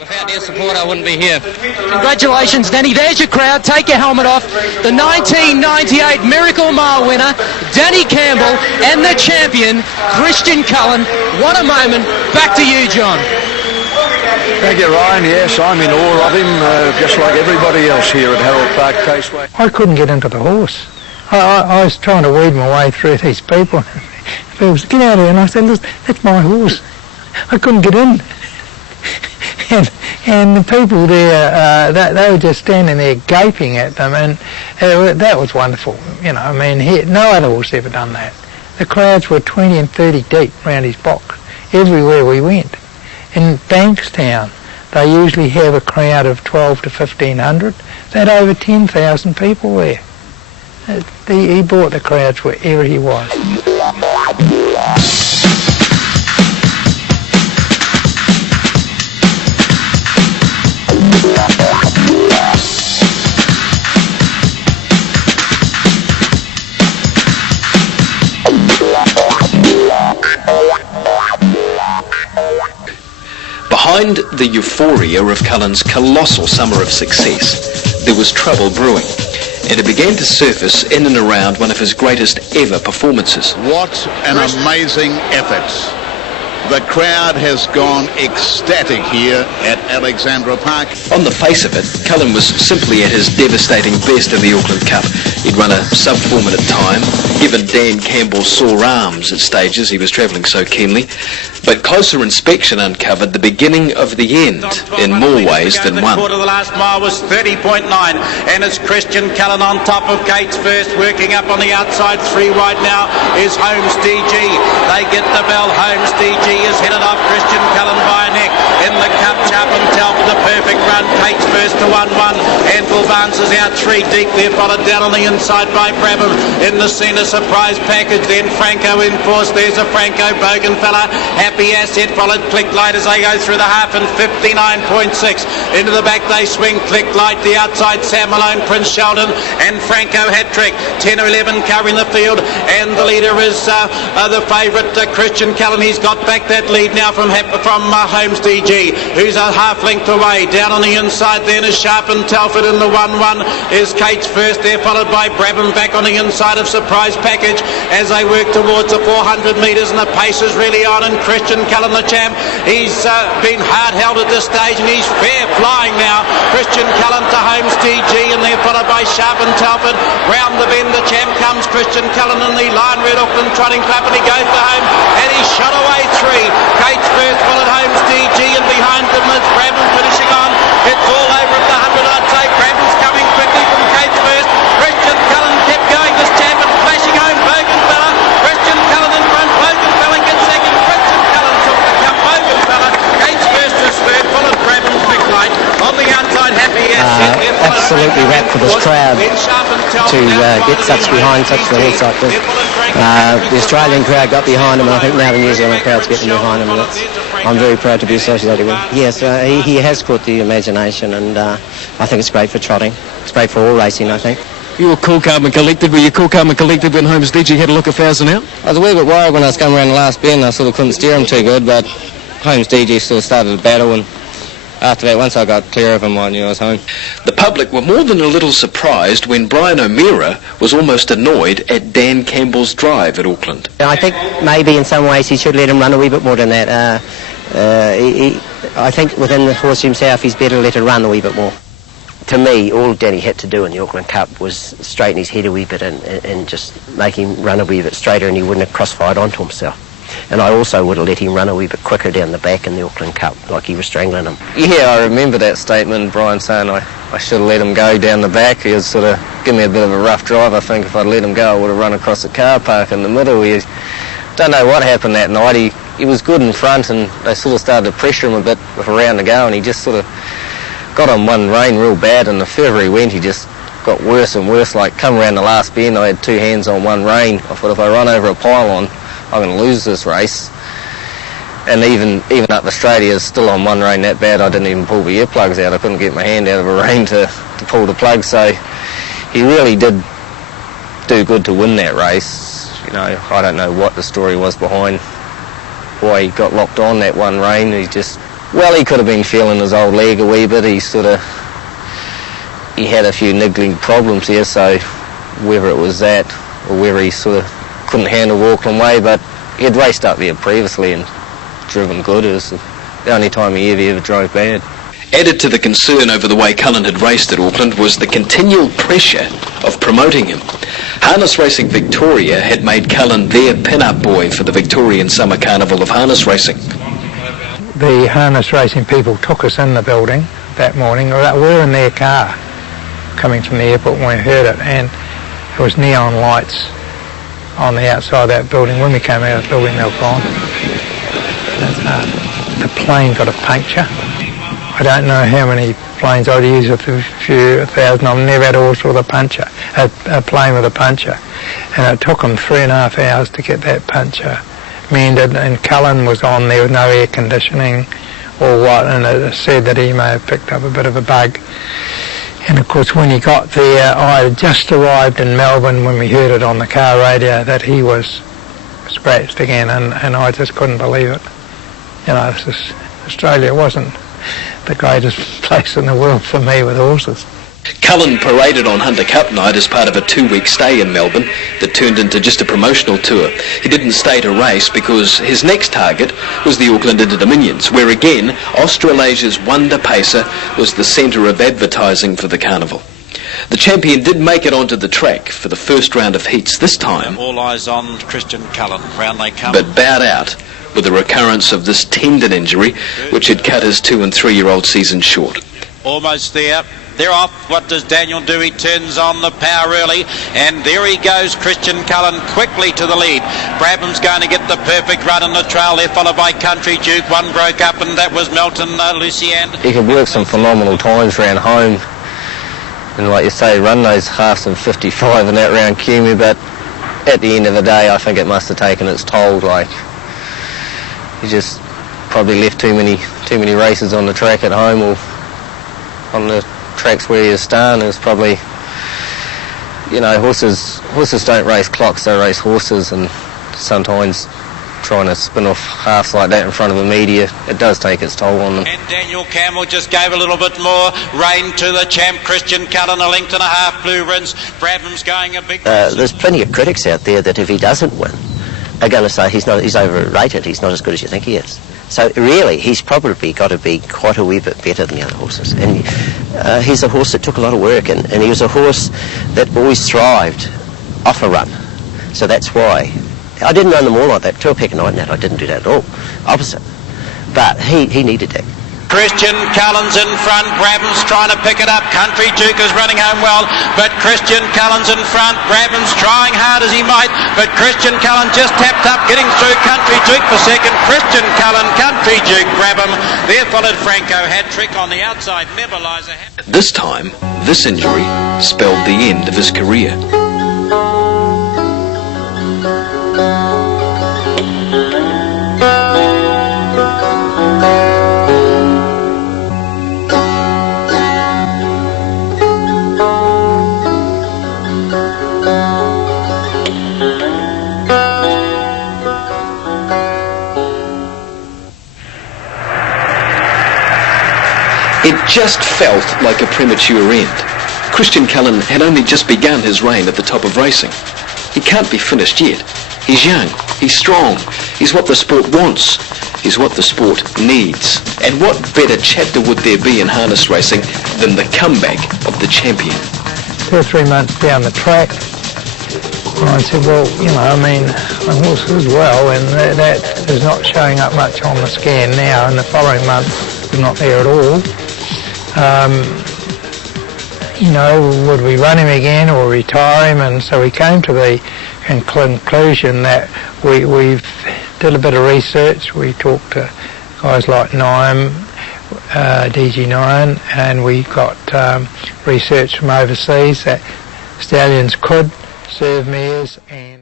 Without their support, I wouldn't be here. Congratulations, Danny. There's your crowd. Take your helmet off. The 1998 Miracle Mile winner, Danny Campbell, and the champion, Christian Cullen. What a moment. Back to you, John. Thank you, Ryan. Yes, I'm in awe of him, just like everybody else here at Harold Park Raceway. I couldn't get into the horse. I was trying to weed my way through these people. People said, get out of here. And I said, look, that's my horse. I couldn't get in. And the people there, they were just standing there gaping at them, and that was wonderful. You know, I mean, no other horse ever done that. The crowds were 20 and 30 deep round his box, everywhere we went. In Bankstown, they usually have a crowd of 12 to 1,500. They had over 10,000 people there. He brought the crowds wherever he was. Behind the euphoria of Cullen's colossal summer of success, there was trouble brewing, and it began to surface in and around one of his greatest ever performances. What an amazing effort. The crowd has gone ecstatic here at Alexandra Park. On the face of it, Cullen was simply at his devastating best in the Auckland Cup. He'd run a sub-4 minute time, given Dan Campbell sore arms at stages, he was travelling so keenly. But closer inspection uncovered the beginning of the end in more ways than one. The quarter of the last mile was 30.9, and it's Christian Cullen on top of Gates first, working up on the outside. 3 wide now is Holmes DG. They get the bell. Holmes DG is headed off Christian Cullen by a neck. In the cup, Chapman Telford, a perfect run. Gates first to 1-1. Anvil Barnes is out 3 deep there, followed down on the inside by Brabham. In the centre, surprise package. Then Franco in force. There's a Franco Bogan fella. Happy Asset followed Click Light as they go through the half, and 59.6. Into the back they swing Click Light, the outside Sam Malone, Prince Sheldon, and Franco hat-trick. 10 or 11 covering the field, and the leader is the favourite Christian Cullen. He's got back that lead now from Holmes DG, who's a half length away. Down on the inside then is Sharp and Telford. In the 1-1 is Cates first there, followed by Brabham back on the inside of Surprise Package as they work towards the 400 metres, and the pace is really on, and Christian Cullen, the champ, he's been hard held at this stage, and he's fair flying now. Christian Cullen to Holmes DG, and they're followed by Sharp and Telford. Round the bend the champ comes, Christian Cullen in the Lion Red Auckland Trotting Club, and he goes to home, and he shot away 3. Cates first, followed Holmes DG, and behind them is Brabham finishing on. It's all over at the 100, I'd say. Brabham's coming quickly from Cates first. Christian Cullen kept going, this champ, and flashing home Bogan fella. Christian Cullen in front, Bogan fella gets second. Christian Cullen took the cup, Bogan fella. Cates first is third, followed Brabham, Quick Light. On the outside, Happy Asset. Absolutely wrapped for this crowd to get such behind such a horse like this. The Australian crowd got behind him, and I think now the New Zealand crowd's getting behind him, and I'm very proud to be associated with him. Yes, he has caught the imagination, and I think it's great for trotting. It's great for all racing, I think. You were cool, calm and collected. Were you cool, calm and collected when Holmes DG had a look at 1,000 out? I was a wee bit worried when I was coming around the last bend. I sort of couldn't steer him too good, but Holmes DG still started the battle, and after that, once I got clear of him, I knew I was home. The public were more than a little surprised when Brian O'Meara was almost annoyed at Dan Campbell's drive at Auckland. I think maybe in some ways he should let him run a wee bit more than that. I think within the horse himself, he's better to let it run a wee bit more. To me, all Danny had to do in the Auckland Cup was straighten his head a wee bit and just make him run a wee bit straighter, and he wouldn't have crossfired onto himself. And I also would have let him run a wee bit quicker down the back in the Auckland Cup, like he was strangling him. Yeah, I remember that statement, Brian saying I should have let him go down the back. He was sort of giving me a bit of a rough drive. I think if I'd let him go, I would have run across the car park in the middle. Don't know what happened that night. He was good in front, and they sort of started to pressure him a bit with a round to go, and he just sort of got on one rein real bad, and the further he went, he just got worse and worse. Like, come around the last bend, I had 2 hands on one rein. I thought, if I run over a pylon, I'm going to lose this race. And even up the straight, he was still on one rein that bad, I didn't even pull the earplugs out. I couldn't get my hand out of a rein to pull the plug. So he really did do good to win that race. You know, I don't know what the story was behind why he got locked on that one rein. He just Well, he could have been feeling his old leg a wee bit. He had a few niggling problems here, so whether it was that or whether he sort of couldn't handle Auckland Way, but he had raced up there previously and driven good. It was the only time he ever drove bad. Added to the concern over the way Cullen had raced at Auckland was the continual pressure of promoting him. Harness Racing Victoria had made Cullen their pin-up boy for the Victorian Summer Carnival of Harness Racing. The harness racing people took us in the building that morning. We were in their car coming from the airport when we heard it, and there was neon lights on the outside of that building. When we came out of the building, they were gone. The plane got a puncture. I don't know how many planes I'd use, a few thousand. I've never had a horse with a puncture, a plane with a puncture. And it took them 3.5 hours to get that puncture mended, and Cullen was on there with no air conditioning or what, and it said that he may have picked up a bit of a bug. And of course when he got there, I had just arrived in Melbourne when we heard it on the car radio that he was scratched again, and I just couldn't believe it. You know, Australia wasn't the greatest place in the world for me with horses. Cullen paraded on Hunter Cup night as part of a 2-week stay in Melbourne that turned into just a promotional tour. He didn't stay to race because his next target was the Auckland Inter-Dominions, where again Australasia's wonder pacer was the centre of advertising for the carnival. The champion did make it onto the track for the first round of heats this time. All eyes on Christian Cullen. Round they come. But bowed out with the recurrence of this tendon injury, which had cut his 2- and 3-year-old season short. Almost there. They're off. What does Daniel do? He turns on the power early, and there he goes, Christian Cullen, quickly to the lead. Brabham's going to get the perfect run on the trail there, followed by Country Duke. One broke up, and that was Melton Lucian. He could work some phenomenal times round home, and like you say, run those halves and 55 in that round Kiwi, but at the end of the day, I think it must have taken its toll. Like, he just probably left too many races on the track at home or on the tracks where he is starting. Is probably, you know, horses don't race clocks, they race horses, and sometimes trying to spin off halves like that in front of the media, it does take its toll on them. And Daniel Campbell just gave a little bit more rein to the champ Christian Cullen, 1.5 lengths blue ribbons. Brabham's going a big... There's plenty of critics out there that if he doesn't win are going to say he's overrated, he's not as good as you think he is. So really, he's probably got to be quite a wee bit better than the other horses. And he's a horse that took a lot of work, and he was a horse that always thrived off a run. So that's why. I didn't run them all like that. 2 a peck a night and that, I didn't do that at all. Opposite. But he needed that. Christian Cullen's in front. Brabham's trying to pick it up. Country Duke is running home well, but Christian Cullen's in front. Brabham's trying hard as he might, but Christian Cullen just tapped up, getting through Country Duke for second. Christian Cullen, Country Duke, Brabham. There followed Franco Hat-Trick on the outside. Nebelizer. This time, this injury spelled the end of his career. It just felt like a premature end. Christian Cullen had only just begun his reign at the top of racing. He can't be finished yet. He's young, he's strong, he's what the sport wants, he's what the sport needs. And what better chapter would there be in harness racing than the comeback of the champion? 2 or 3 months down the track, I said, well, you know, I mean, my horse is well, and that is not showing up much on the scan now, and the following month is not there at all. You know, would we run him again or retire him? And so we came to the conclusion that we've did a bit of research. We talked to guys like Nyam, DG Nyan, and we got research from overseas that stallions could serve mares and